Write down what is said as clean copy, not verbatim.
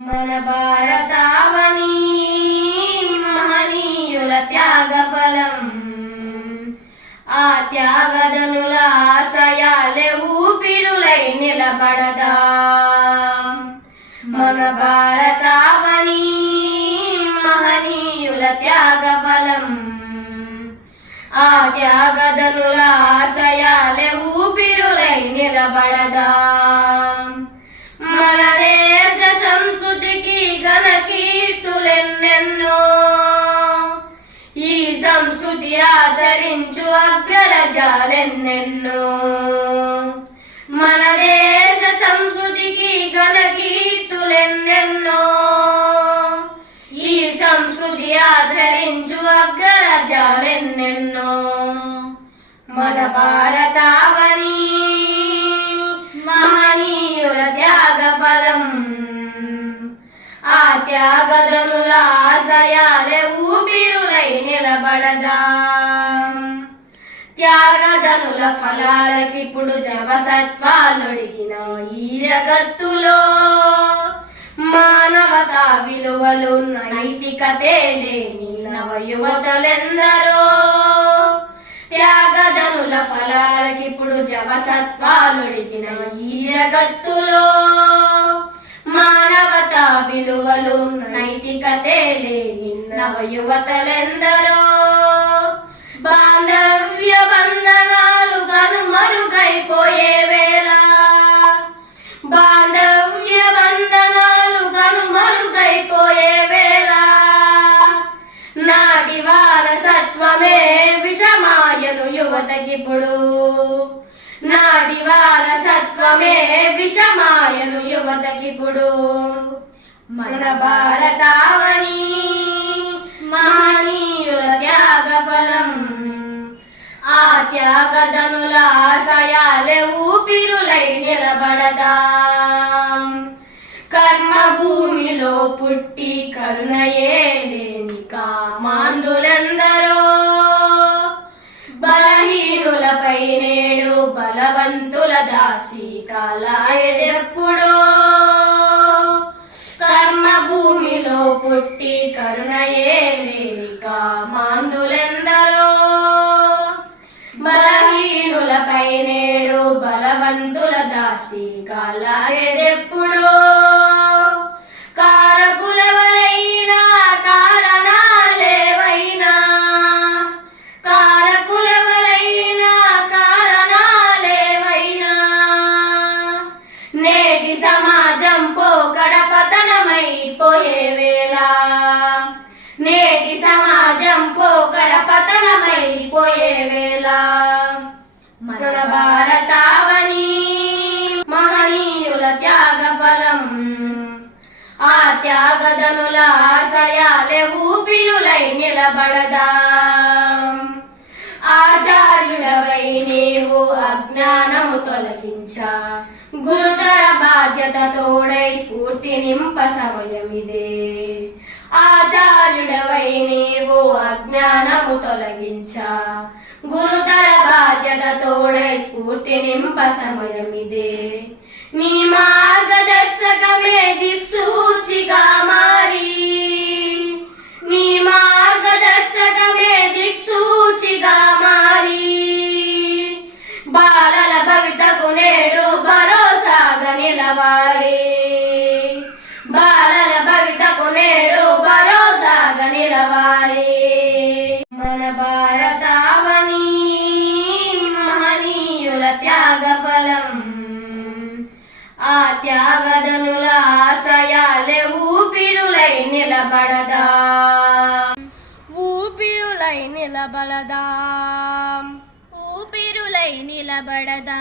మన భారతావని మహనీయుల త్యాగ ఫలం. ఆ త్యాగదనుల ఆశయాలే ఊపిరులై నిలబడదా. మన భారతావని మహనీయుల త్యాగ ఫలం. ఆ త్యాగదనుల ఆశయాలే ఊపిరులై నిలబడదా. మన దేశ సంస్కృతికి ఘన కీర్తులెన్నెన్నో ఈ సంస్కృతి ఆచరించు అగ్రరాజ్యాలెన్నెన్నో. మన దేశ సంస్కృతికి ఘన కీర్తులెన్నెన్నో ఈ సంస్కృతి ఆచరించు అగ్రరాజ్యాలెన్నెన్నో. మన భారతావని మహనీయుల త్యాగ ఫలం. ఆ త్యాగదనుల ఆశయాలే ఊపిరులై నిలబడదా. త్యాగదనుల ఫలాలకిప్పుడు జవసత్వాలొడిగిన ఈ జగత్తులో మానవతా విలువలు నైతికతే లేని నవయువతలెందరో. త్యాగదనుల ఫలాలకిప్పుడు జవసత్వాలొడిగిన ఈ జగత్తులో మానవతా విలువలు నైతికతే లేని నవయువతలెందరో. బాంధవ్య బంధనాలు కనుమరుగైపోయే వేళ, బాంధవ్య బంధనాలు కనుమరుగైపోయే వేళ నాటి వారసత్వమే విషమాయను యువతకిప్పుడు. నాటి వారసత్వమే విషమాయను యువతకిప్పుడు. మన భారతావని మహనీయుల త్యాగ ఫలం. ఆ త్యాగదనుల ఆశయాలే ఊపిరులై నిలబడదా. కర్మభూమిలో పుట్టి కరుణయే లేని కామాంధులెందరో. బలహీనులపై నేడు బలవంతుల దాశీకాలెప్పుడో. కర్మభూమిలో పుట్టి కరుణయే లేని కామాంధులెందరో. బలహీనులపై నేడు బలవంతుల దాశీకాలెప్పుడో. కారకులెవరైనా కారణాలేవైనా, కారకులెవరైనా కారణాలేవైనా నేటి సమాజం పోకడ పతనమైపోయే వేళ, నేటి సమాజం పోకడ పతనమైపోయే వేళ. మన భారతావని మహనీయుల త్యాగ ఫలం. ఆ త్యాగదనుల ఆశయాలే ఊపిరులై నిలబడదా. ఆచార్యుడవై నీవు అజ్ఞానము తొలగించా. గురుతర బాధ్యత తోడై స్ఫూర్తి నింప సమయమిదే. ఆచార్యుడవై నీవు అజ్ఞానము తొలగించా. గురుతర బాధ్యత తోడై స్ఫూర్తి నింప సమయమిదే. నీ మార్గదర్శకమే దిక్సూచిగా మారి, నీ మార్గదర్శకమే దిక్సూచిగా మారి బాలల భవితకు నేడు భరోసాగా నిలవాలి. బాలల భవితకు నేడు భరోసాగా నిలవాలి. మన భారతావని మహనీయుల త్యాగ ఫలం. ఆ త్యాగదనుల ఆశయాలే ఊపిరులై నిలబడదా. ఊపిరులై నిలబడదా. ఊపిరులై నిలబడదా.